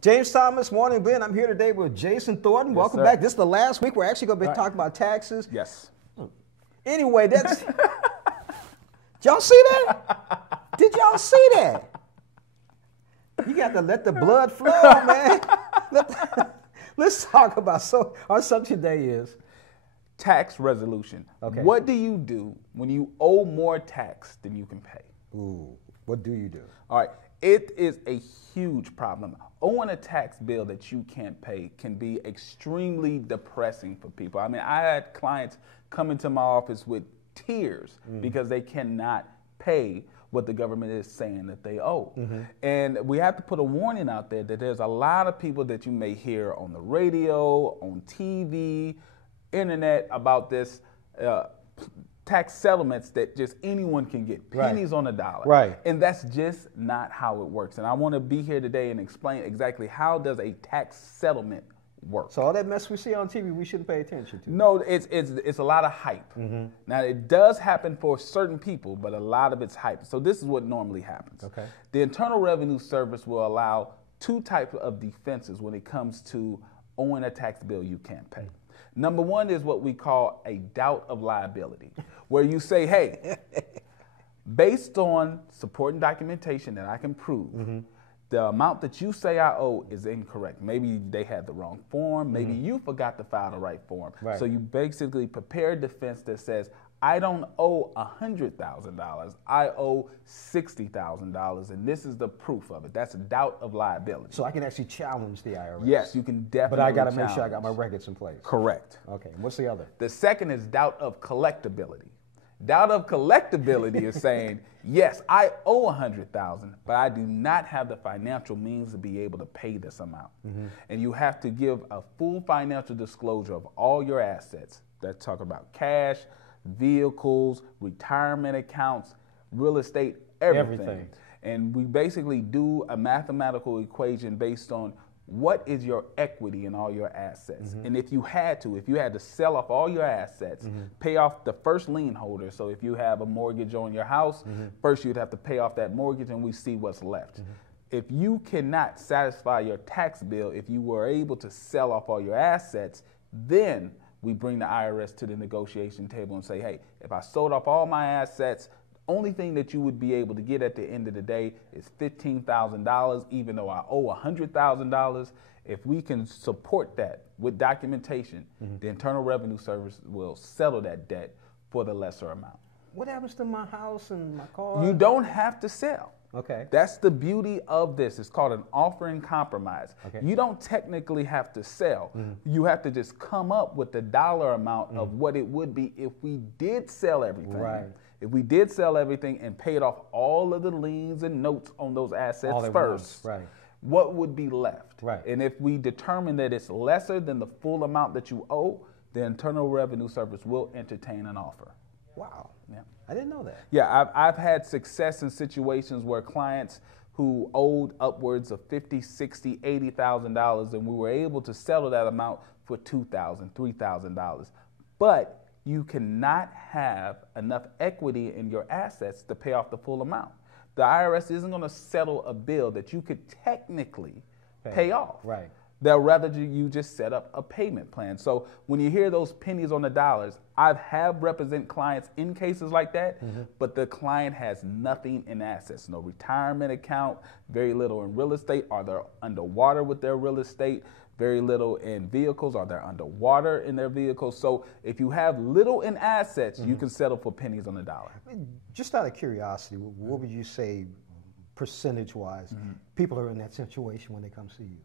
James Thomas, morning, Ben. I'm here today with Jason Thornton. Yes, Welcome sir. back. This is the last week. We're actually going to be talking about taxes. Yes. Anyway, that's. Did y'all see that? Did y'all see that? You got to let the blood flow, man. Let's talk about, so our subject today is Tax resolution. Okay. What do you do when you owe more tax than you can pay? Ooh, what do you do? All right. It is a huge problem. Owing a tax bill that you can't pay can be extremely depressing for people. I mean, I had clients come into my office with tears because they cannot pay what the government is saying that they owe. And we have to put a warning out there that there's a lot of people that you may hear on the radio, on TV, internet about this tax settlements that just anyone can get, pennies on a dollar. Right. And that's just not how it works. And I want to be here today and explain exactly how does a tax settlement work. So all that mess we see on TV, we shouldn't pay attention to. No, it's a lot of hype. Now, it does happen for certain people, but a lot of it's hype. So this is what normally happens. Okay. The Internal Revenue Service will allow two types of defenses when it comes to owing a tax bill you can't pay. Number one is what we call a doubt of liability, where you say, hey, based on supporting documentation that I can prove, the amount that you say I owe is incorrect. Maybe they had the wrong form. Maybe you forgot to file the right form. Right. So you basically prepare a defense that says, I don't owe $100,000. I owe $60,000, and this is the proof of it. That's a doubt of liability. So I can actually challenge the IRS. Yes, you can definitely. But I got to make sure I challenge. got my records in place. Correct. Okay, and what's the other? The second is doubt of collectability. Doubt of collectability is saying, yes, I owe $100,000, but I do not have the financial means to be able to pay this amount. And you have to give a full financial disclosure of all your assets. That's talking about cash, vehicles, retirement accounts, real estate, everything. And we basically do a mathematical equation based on what is your equity in all your assets. And if you had to sell off all your assets, pay off the first lien holder. So if you have a mortgage on your house, first you'd have to pay off that mortgage and we see what's left. If you cannot satisfy your tax bill, if you were able to sell off all your assets, then we bring the IRS to the negotiation table and say, hey, if I sold off all my assets, only thing that you would be able to get at the end of the day is $15,000, even though I owe $100,000. If we can support that with documentation, the Internal Revenue Service will settle that debt for the lesser amount. What happens to my house and my car? You don't have to sell. Okay. That's the beauty of this. It's called an offer in compromise. Okay. You don't technically have to sell. You have to just come up with the dollar amount of what it would be if we did sell everything. Right. If we did sell everything and paid off all of the liens and notes on those assets All at first, once, right. what would be left? Right. And if we determine that it's lesser than the full amount that you owe, the Internal Revenue Service will entertain an offer. Wow. Yeah. I didn't know that. Yeah, I've had success in situations where clients who owed upwards of $50,000, $60,000, $80,000, and we were able to settle that amount for $2,000, $3,000. But you cannot have enough equity in your assets to pay off the full amount. The IRS isn't going to settle a bill that you could technically pay off. Right. They'll rather you just set up a payment plan. So when you hear those pennies on the dollars, I've had represent clients in cases like that, but the client has nothing in assets, no retirement account, very little in real estate, or they're underwater with their real estate, very little in vehicles, or they're underwater in their vehicles. So if you have little in assets, you can settle for pennies on the dollar. Just out of curiosity, what would you say percentage-wise people are in that situation when they come see you?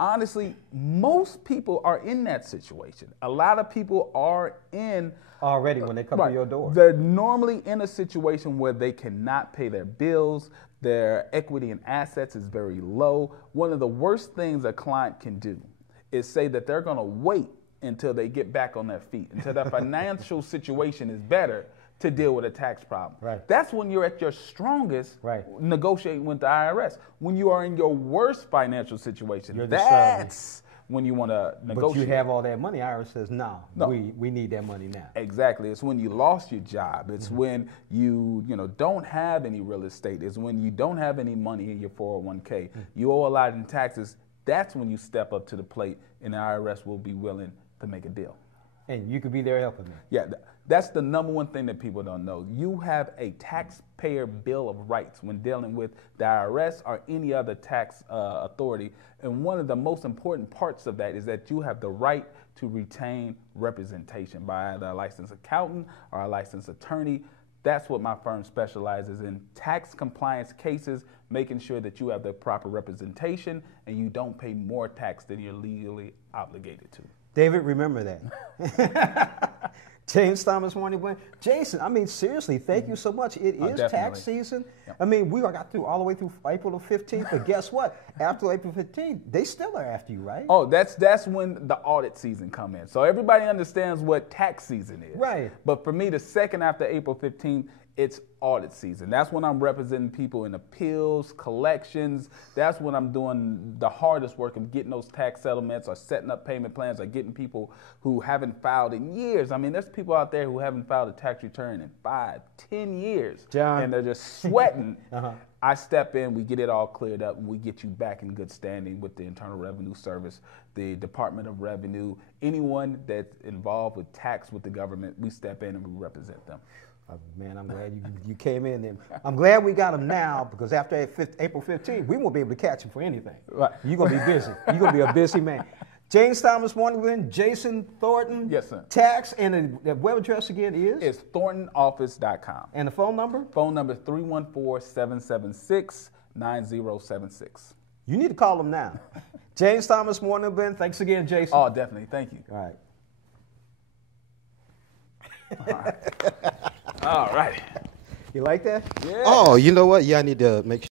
Honestly, most people are in that situation. A lot of people are in Already when they come to your door. They're normally in a situation where they cannot pay their bills. Their equity in assets is very low. One of the worst things a client can do is say that they're going to wait until they get back on their feet, until their financial situation is better to deal with a tax problem. Right. That's when you're at your strongest negotiating with the IRS. When you are in your worst financial situation, that's when you want to negotiate. But you have all that money. IRS says, no. We need that money now. Exactly. It's when you lost your job. It's when you don't have any real estate. It's when you don't have any money in your 401k. You owe a lot in taxes. that's when you step up to the plate and the IRS will be willing to make a deal. And you could be there helping them. Yeah, that's the number one thing that people don't know. You have a taxpayer bill of rights when dealing with the IRS or any other tax authority. And one of the most important parts of that is that you have the right to retain representation by either a licensed accountant or a licensed attorney. That's what my firm specializes in, tax compliance cases, making sure that you have the proper representation and you don't pay more tax than you're legally obligated to. David, remember that. James Thomas, Morning Blend. Jason, I mean, seriously, thank you so much. It is tax season. Yep. I mean, we got through all the way through April the 15th, but guess what? After April 15th, they still are after you, right? Oh, that's when the audit season come in. So everybody understands what tax season is. Right. But for me, the second after April 15th, it's audit season. That's when I'm representing people in appeals, collections. That's when I'm doing the hardest work of getting those tax settlements or setting up payment plans or getting people who haven't filed in years. I mean, there's people out there who haven't filed a tax return in 5, 10 years. John. And they're just sweating. I step in, we get it all cleared up, and we get you back in good standing with the Internal Revenue Service, the Department of Revenue, anyone that's involved with tax with the government, we step in and we represent them. Man, I'm glad you came in there. I'm glad we got him now because after April 15th, we won't be able to catch him for anything. Right. You're going to be busy. You're going to be a busy man. James Thomas, Morning Blend, Jason Thornton. Yes, sir. Tax, and the web address again is? It's thorntonoffice.com. And the phone number? Phone number 314-776-9076. You need to call him now. James Thomas, Morning Blend. Thanks again, Jason. Oh, definitely. Thank you. All right. All right. All right. You like that? Yeah. Oh, you know what? Yeah, I need to make sure.